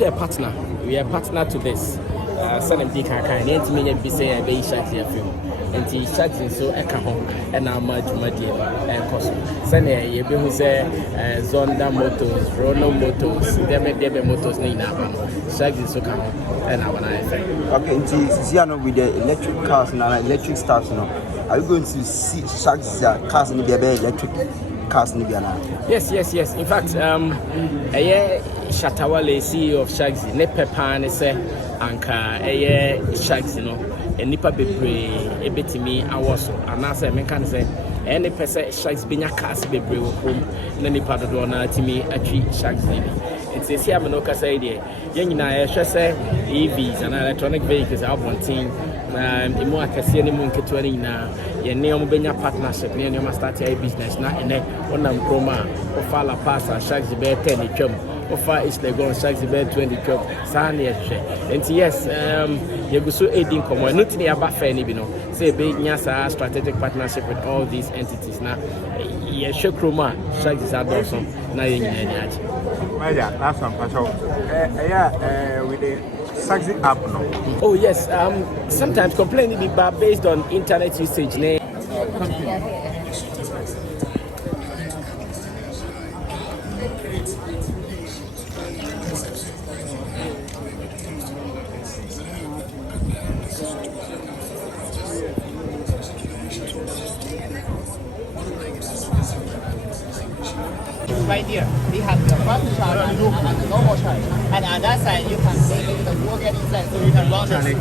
A partner. We are partner to this. Son of Dick Hakan, and to me, be say a very shatty film. And he shatting so a home and our mud and cost. Sunday, you be who say Zonda Motors, Rono Motors, Debe Motors, Nina, Shaggy so come and our night. Okay, and Ziano with the electric cars and electric stuff, are you going to see Shaggy's cars in the electric cars in the Yes. In fact, Shatta Wale, CEO of Shags, Nepepan, say, Anka, Shags, and Nipa Bebre, a bit to me, I was, and I say, can say, any person Shags being a cast Bebre home, and any part of the honor to me, a tree Shags lady. It's a Siamanoka say, young and I shall say, EVs and electronic vehicles are one thing. More I can see any moon catering now. Your name Benya partnership, near you must start a business now, and then on them chroma, or Fala Passa, Shags the bear 10 chum, or far is the gun, Shags the bear 20 chum, Sani. And yes, you go so aiding common, not near Baffa, say big Nyasa strategic partnership with all these entities now. Yeah, Shokroma, Shags is adorson, now in any. That's some special. With the Saxy app no. Oh yes, sometimes complaining be based on internet usage. Right here, we have the fast charge and the normal charge. And on that side, you can take the wall get inside, so you can run this very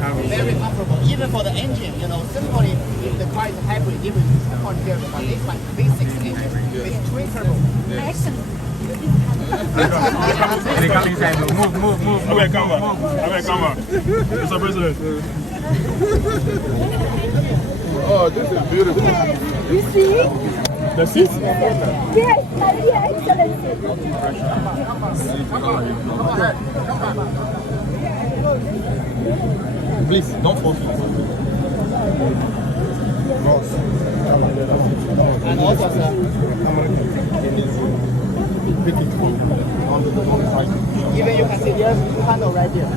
comfortable. Even for the engine, simply if the car is hybrid, even on here, but this one V6 engine with twin turbo. Excellent. They come inside. Move. Come on. Mr. President. Oh, this is beautiful. You see? The seat? Yes, Maria, Excellency. Please, don't force it. And also, sir. Even you can see there's two handle right here.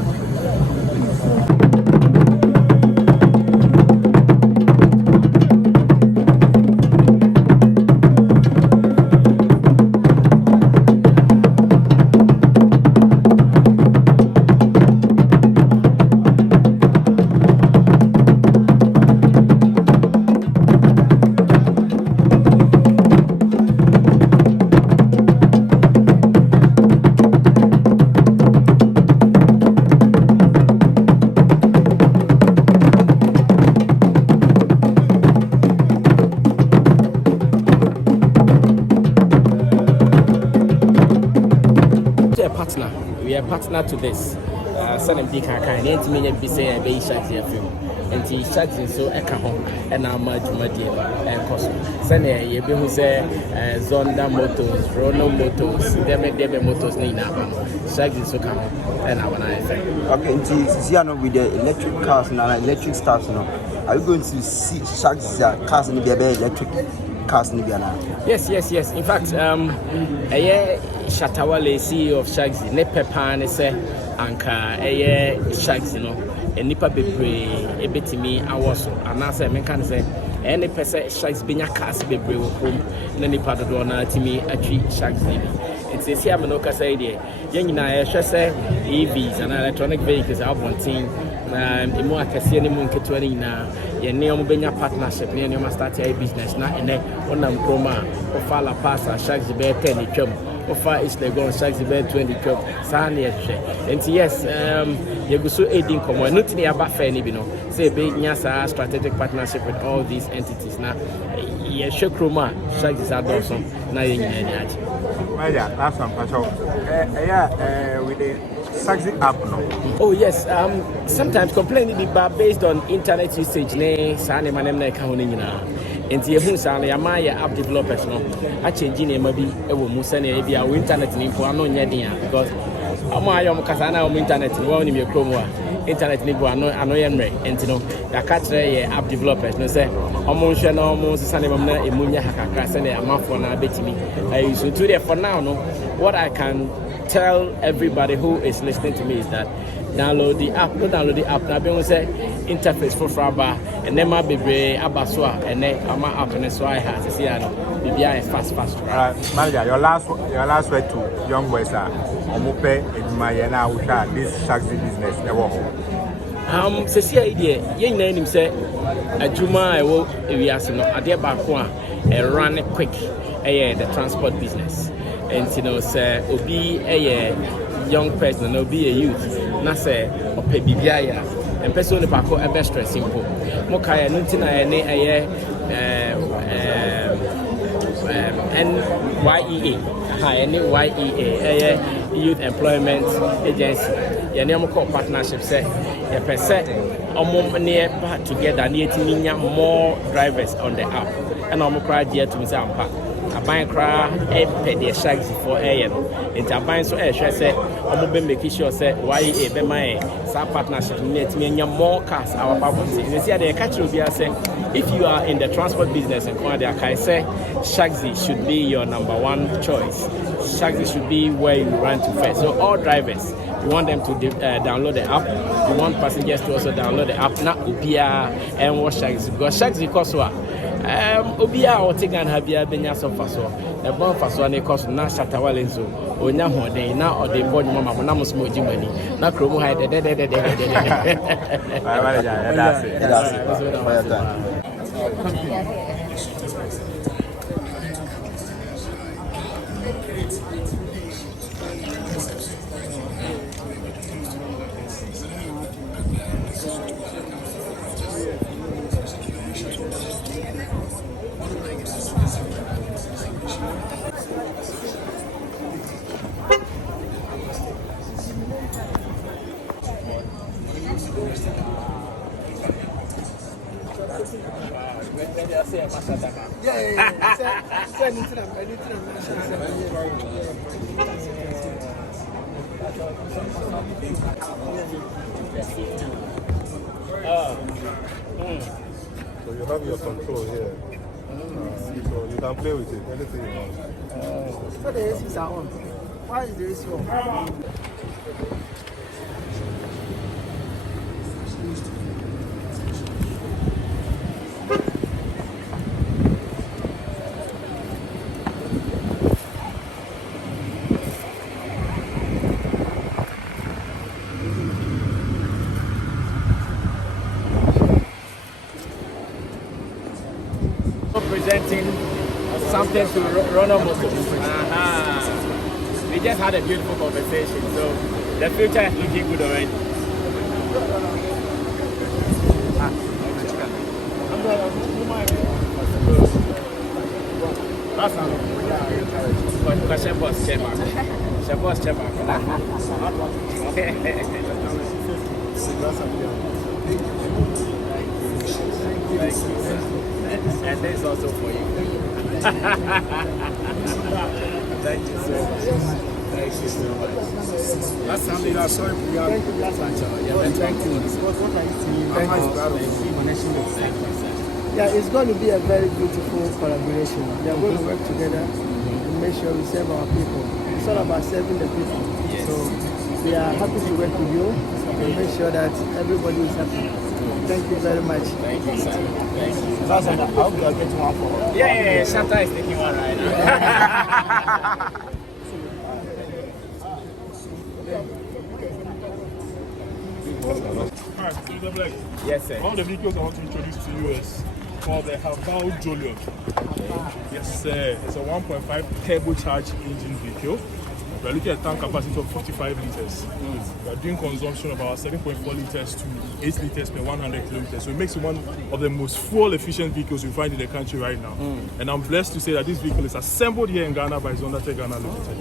We are partner to this. Son of Dick Hakan, and to me, be say a very shatty film. And he shatting so a home and our mud and cost. Sunday, you be who say Zonda Motors, Rono Motors, Debe Motors, Nina, Shags so come and our night. Okay, and Ziano with the electric cars and electric stuff, are you going to see Shaggy's cars in the electric cars in the Yes. In fact, Shatta Wale, CEO of Shags, Nepepan, say, Anka, Shags, and Nipa Bebre, a bit to me, I was, and I say, can say, any person Shags being a cast Bebre home, and any part of the honor to me, a tree Shags lady. It's a Siamanoka say, young and I shall say, EVs and electronic vehicles are one thing. More I can see any moon catering now. Your name Benya partnership, near you must start a business now, and then on them chroma, or Fala Passa, Shags the bear 10 chum. Or far is the gun, Shags the bear 20 chum, Sani. And yes, you go so aiding common, not near Baffa, say big Nyasa strategic partnership with all these entities now. Yeah, Shokroma, Shags is adorson, now in any. That's some special. With the Saxy app no. Oh yes, sometimes complaining be based on internet usage. Sani manem na kahonina. Enti ehun sana ya maya app developers no. A change name bi ewo mu sane e bia wo internet ni mpo ano nya den because amaya mo kasa na mo internet ni wo ni me chrome wa. Internet ni bo ano ye mre enti no ya ka kire ye app developers no say omo nhwe na omo sane mam na emunya hakaka sane amafo na betimi. So today for now no what I can tell everybody who is listening to me is that download the app. No download the app. Now, be say interface for Fraba and then my baby Abaswa and then I'm app and so I have to see I know BBI fast. Manager, your last word to young boys are Omope Edmayana Usha this Shaxi business never say see idea yen na nim say adwuma e wo ewiase no ade ba ko a run quick the transport business and you know say obi young person no be a youth na say ope bibia ya en person pa ko e be stress simple mo kai no ntina NYEA NYEA Youth Employment Agency. Your name called partnership say a percent near together near to more drivers on the app and I'm proud here to Mr. Ampa. I buy cry pay the shags for AM. It's a buying so say I'm making sure say YEA be my partnership near to me more cars our purpose. You see the catch will be saying if you are in the transport business and I say Shaxi should be your number one choice. Shaxi should be where you run to first. So all drivers, you want them to download the app. You want passengers to also download the app. Not Ubia and what Shaxi because Shaxi costs what? Ubia or Tigan Habia Benya so far so. The bomb for so and cost na Shatta Wale so. Onya hode na or the body mama when I'm small money. Na chromo hide That's it. For your time. So you have your control here. So you can play with it, anything you want. So the ACs are on. Why is the AC on? Presenting something to Ronald Motors. We just had a beautiful conversation, so the future is looking good already. And this is also for you. Thank you so much. Thank you so much. Last time we are sorry we are thank you. What are you seeing? Thank you. Yeah, it's going to be a very beautiful collaboration. We are going to work together to make sure we serve our people. It's all about serving the people. Yes. So we are happy to work with you and make sure that everybody is happy. Thank you very much. Thank you, sir. Thank you. I hope you are getting one for us. Yeah. Shatta is taking one right now. Alright, Mr. Black. Yes, sir. One of the vehicles I want to introduce to you is called the Unveil Joliot. Yes, sir. It's a 1.5 turbocharged engine vehicle. We're looking at tank capacity of 55 liters. We're doing consumption of about 7.4 liters to 8 liters per 100 kilometers. So it makes it one of the most fuel-efficient vehicles you find in the country right now. And I'm blessed to say that this vehicle is assembled here in Ghana by Zondatech Ghana Limited.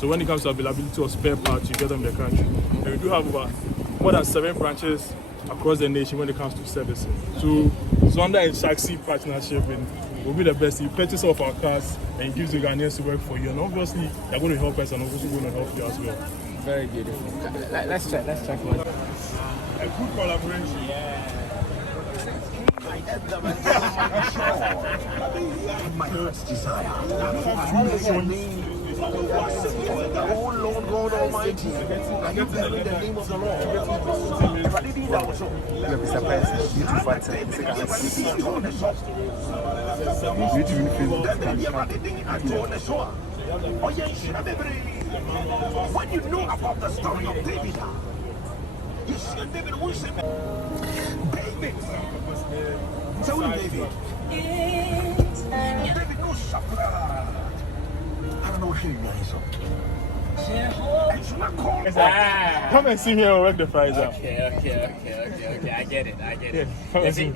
So when it comes to availability of spare parts, you get them in the country. And we do have about more than 7 branches across the nation when it comes to servicing. So Zonda and Shaxi partnership will be the best. You purchase all of our cars and it gives the Ghanaians to work for you. And obviously, they're going to help us and obviously going to help you as well. Very beautiful. Let's check one. A good collaboration. My heart's desire. Oh Lord God Almighty, and you believe in the name of the Lord. You'll be surprised. Beautiful answer. When you know about the story of David, you see David who said, David. So David. David no Shapra. I don't know what he means. Come and see me and work the fries out. Okay. I get it. Come and see.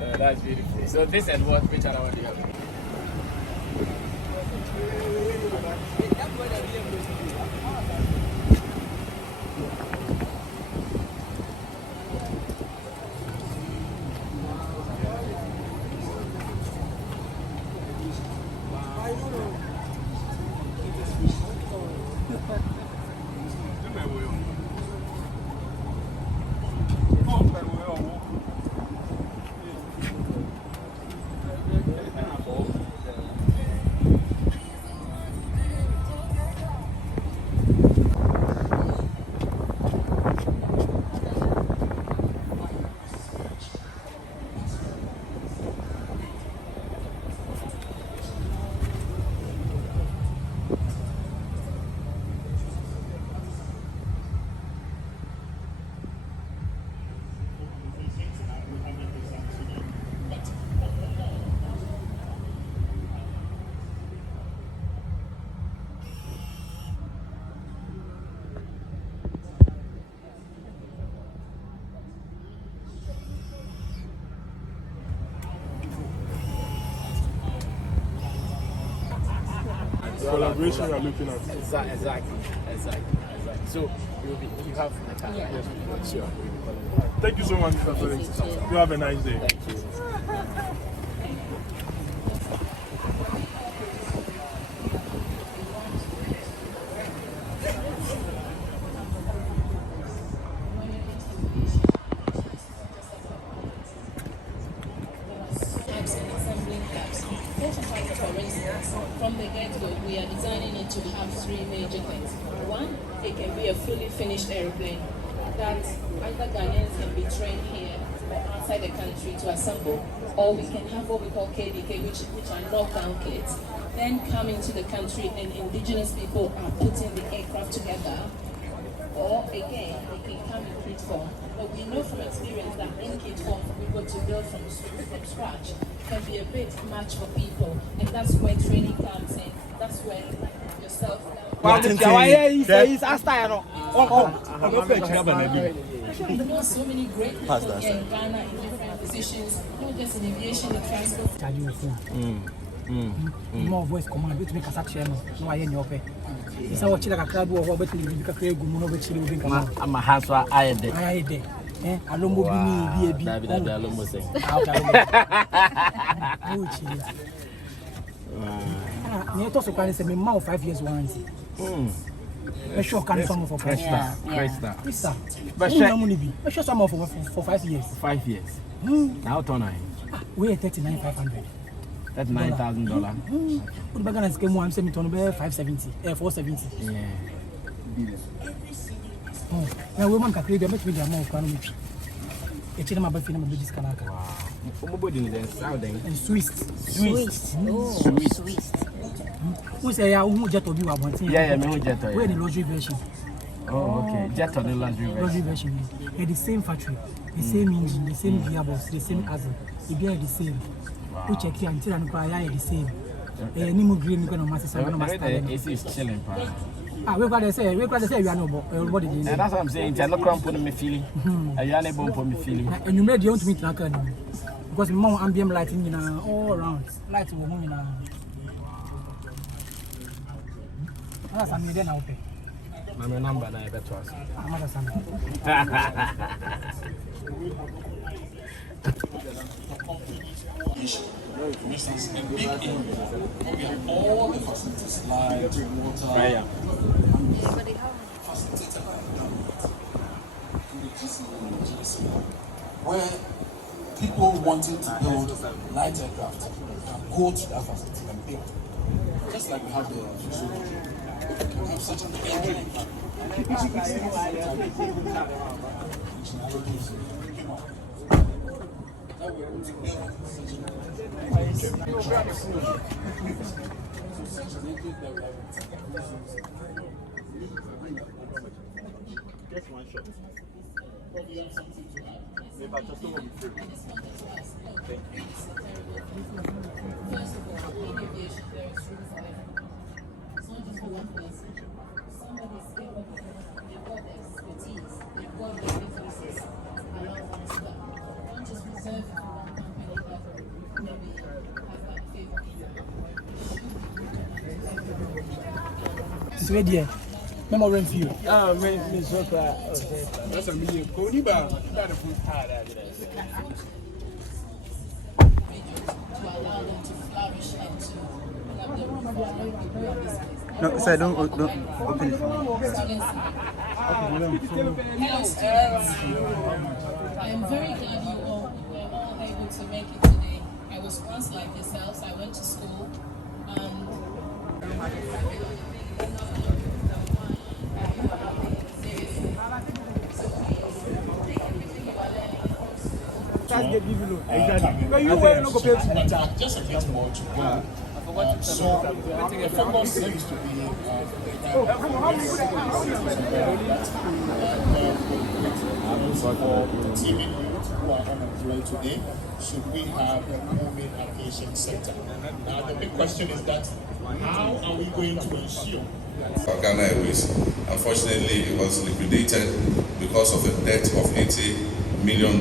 That's beautiful. So this and which other one do you have? collaboration you are looking at. Exactly. So you have the car. Yes, sure. Thank you so much for it. You have a nice day. Thank you. From the get-go, we are designing it to have three major things. One, it can be a fully finished airplane that either Ghanaians can be trained here or outside the country to assemble, or we can have what we call KDK, which are knockdown kits. Then come into the country and indigenous people are putting the aircraft together, or again, it can come in kit form. But we know from experience that in kit form, we go to build from scratch. Can be a bit much for people, and that's where training comes in. That's where yourself. We know so many great people here in Ghana in different positions, not just in aviation and transport. More voice command, which make us action. No, I ain't your pay. It's our children. I can't do what we can create. I'm a house where I did. Alombo bini bi Alombo say. You talk so kind of me more 5 years warranty. I sure can some for price. Krista. But I sure some for 5 years. 5 years. Now turn I. We 39,500. $39,000. Put back on scheme one semi ton be 570. 470. Yeah. Now woman can create a much bigger amount of economy. A children my boyfriend my this canaka. And Swiss. Who say ya who jet to be one thing? Yeah, me jet. Where the luxury version? Oh, okay. Jet or the luxury version. They're the same factory, the same engine, the same gearbox, the same cousin. They are the same. Who check here until I'm the same. Any more green going to master. It's chilling. We got to say, we are no everybody. And that's what I'm saying. I'm not cramping me feeling. I am able to me feeling. And you made the own to meet like because more ambient lighting all around. Lights will move in. That's a million now. My number, I bet was. All the facilities like water, where people wanting to build light aircraft can go to that facility and pick. Just like we have the physiology, we have such an engine. Just one shot. Maybe I just don't want to be Thank you. First of all, in aviation, there is room for everyone. It's not just for one person. Somebody's capable, they've got the expertise, they've got the resources, allow them to start. Don't just reserve it for one company that maybe has that favor. It's ready. Memory for you. Ah, me so far. That's a million. Go to the food hard. To allow them to flourish and to have the room for business. No, sir, don't open it for me. Hello, students. I am very glad you all were all able to make it today. I was once like yourselves. I went to school and Just a bit more to go. So the focus seems to be TV youth who are unemployed today. Should we have a moving aviation sector? Now the big question is that how are we going to ensure? Ghana Airways, unfortunately, it was liquidated because of a debt of $80 million,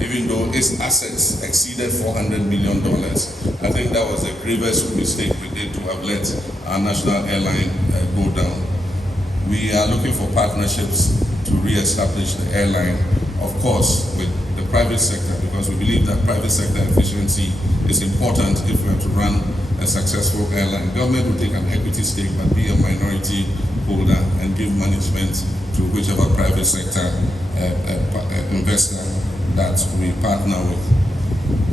even though its assets exceeded $400 million. I think that was a grievous mistake we did to have let our national airline go down. We are looking for partnerships to re-establish the airline, of course, with the private sector, because we believe that private sector efficiency is important if we are to run a successful airline. Government will take an equity stake but be a minority holder and give management to whichever private sector investor that we partner with.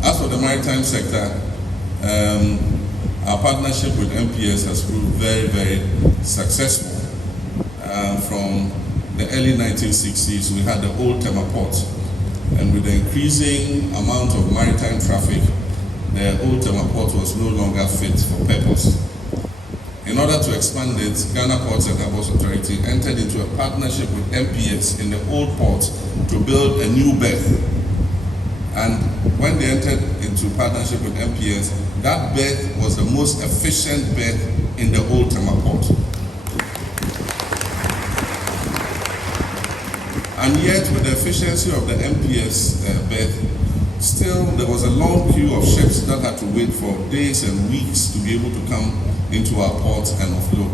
As for the maritime sector, our partnership with MPS has proved very, very successful. From the early 1960s, we had the old Tema port, and with the increasing amount of maritime traffic, the old Tema port was no longer fit for purpose. In order to expand it, Ghana Ports and Harbours Authority entered into a partnership with MPS in the old port to build a new berth. And when they entered into partnership with MPS, that berth was the most efficient berth in the old Tema port. And yet, with the efficiency of the MPS berth, still there was a long queue of ships that had to wait for days and weeks to be able to come into our port and offload.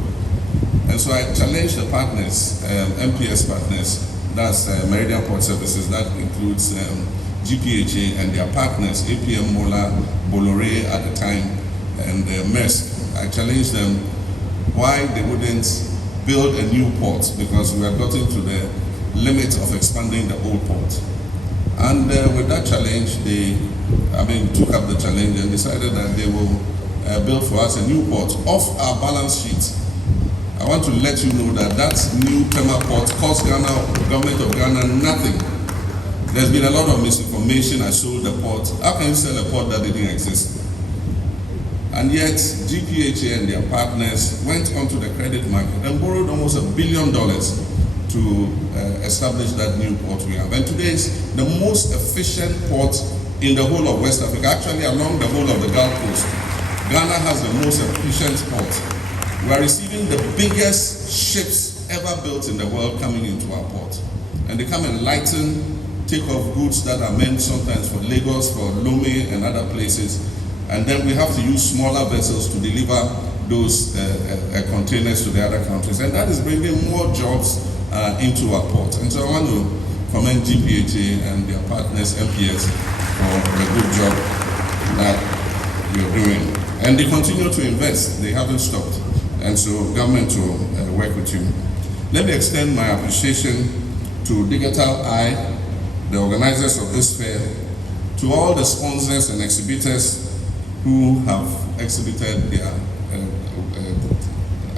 And so I challenged the partners, MPS partners, that's Meridian Port Services, that includes GPHA and their partners, APM Mola, Bolloré at the time, and Maersk. I challenged them why they wouldn't build a new port, because we had gotten to the limit of expanding the old port. And with that challenge, they took up the challenge and decided that they will build for us a new port off our balance sheet. I want to let you know that that new Tema port cost Ghana, government of Ghana, nothing. There's been a lot of misinformation. I sold the port. How can you sell a port that didn't exist? And yet, GPHA and their partners went onto the credit market and borrowed almost $1 billion to establish that new port we have. And today is the most efficient port in the whole of West Africa, actually along the whole of the Gulf Coast. Ghana has the most efficient port. We are receiving the biggest ships ever built in the world coming into our port. And they come and lighten, take off goods that are meant sometimes for Lagos, for Lome and other places. And then we have to use smaller vessels to deliver those containers to the other countries. And that is bringing more jobs into our port. And so I want to commend GPHA and their partners, MPS, for the good job that you're doing. And they continue to invest. They haven't stopped. And so government will work with you. Let me extend my appreciation to Digital Eye, the organizers of this fair, to all the sponsors and exhibitors, who have exhibited their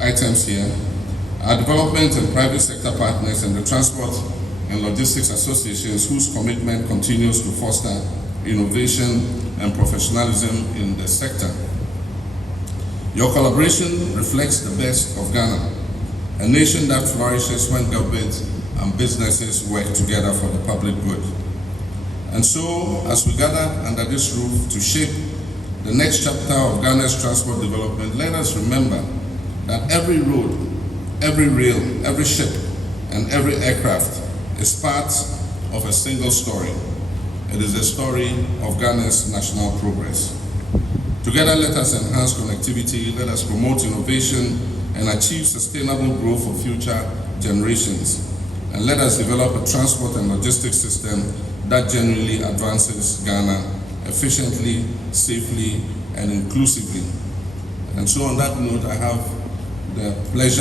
items here, our development and private sector partners, and the transport and logistics associations whose commitment continues to foster innovation and professionalism in the sector. Your collaboration reflects the best of Ghana, a nation that flourishes when government and businesses work together for the public good. And so, as we gather under this roof to shape the next chapter of Ghana's transport development, let us remember that every road, every rail, every ship, and every aircraft is part of a single story. It is a story of Ghana's national progress. Together, let us enhance connectivity, let us promote innovation, and achieve sustainable growth for future generations. And let us develop a transport and logistics system that genuinely advances Ghana efficiently, safely, and inclusively. And so on that note, I have the pleasure